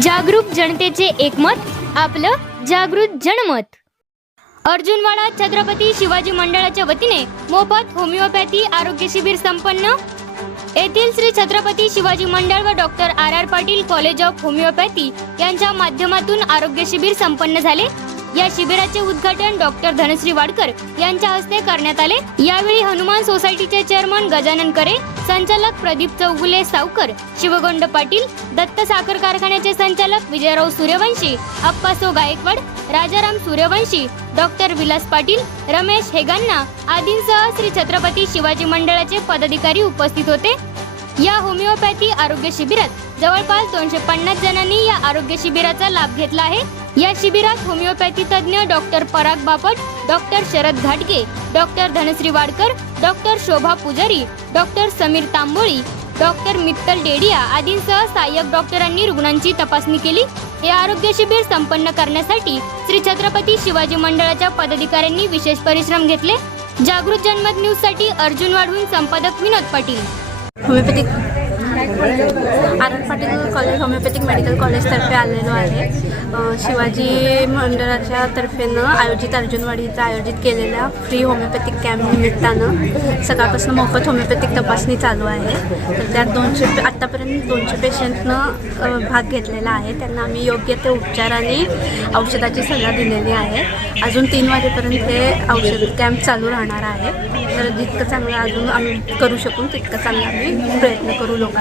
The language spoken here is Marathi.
जागरूक जनतेचे एकमत आपलं जागृत जनमत. अर्जुनवाडा छत्रपती शिवाजी मंडळाच्या वतीने मोफत होमिओपॅथी आरोग्य शिबिर संपन्न. येथील श्री छत्रपती शिवाजी मंडळ व doctor R R Patil college of homoeopathy यांच्या माध्यमातून आरोग्य शिबिर संपन्न झाले. या शिबिराचे उद्घाटन डॉक्टर धनश्री वाडकर यांच्या हस्ते करण्यात आले. यावेळी हनुमान सोसायटीचे चेअरमन गजानन करे संचालक प्रदीप चौगुले सावकर शिवगोंड पाटील दत्त साखर कारखान्याचे संचालक विजयराव सूर्यवंशी अप्पासो गायकवाड राजाराम सूर्यवंशी डॉक्टर विलास पाटील रमेश हेगांना आदींसह श्री छत्रपती शिवाजी मंडळाचे पदाधिकारी उपस्थित होते. या होमिओपॅथी आरोग्य शिबिरात जवळपास दोनशे पन्नास जणांनी या आरोग्य शिबिराचा लाभ घेतला आहे. या शिबिरात होमिओपॅथी तज्ज्ञ डॉक्टर पराग बापट डॉक्टर शरद घाटगे doctor Dhanashree Wadkar doctor Shobha Pujari doctor Sameer Tamboli doctor Mittal Dedia आदींसह सहाय्यक डॉक्टरांनी रुग्णांची तपासणी केली. हे आरोग्य शिबिर संपन्न करण्यासाठी श्री छत्रपती शिवाजी मंडळाच्या पदाधिकाऱ्यांनी विशेष परिश्रम घेतले. जागृत जनमत न्यूजसाठी अर्जुन वाढवून संपादक Vinod Patil. College homoeopathic medical कॉलेजतर्फे आलेलो आहे. शिवाजी मंडळाच्या तर्फेनं आयोजित अर्जुनवाडी इथं आयोजित केलेल्या फ्री होमिओपॅथिक कॅम्प निमित्तानं सकाळपासून मोफत होमिओपॅथिक तपासणी चालू आहे. तर त्यात दोनशे आत्तापर्यंत दोनशे पेशंटनं भाग घेतलेला आहे. त्यांना आम्ही योग्य ते उपचार आणि औषधाची सल्ला दिलेली आहे. अजून तीन वाजेपर्यंत हे औषध कॅम्प चालू राहणार आहे. तर जितकं चांगलं अजून आम्ही करू शकू तितकं चांगलं आम्ही प्रयत्न करू लोकांना.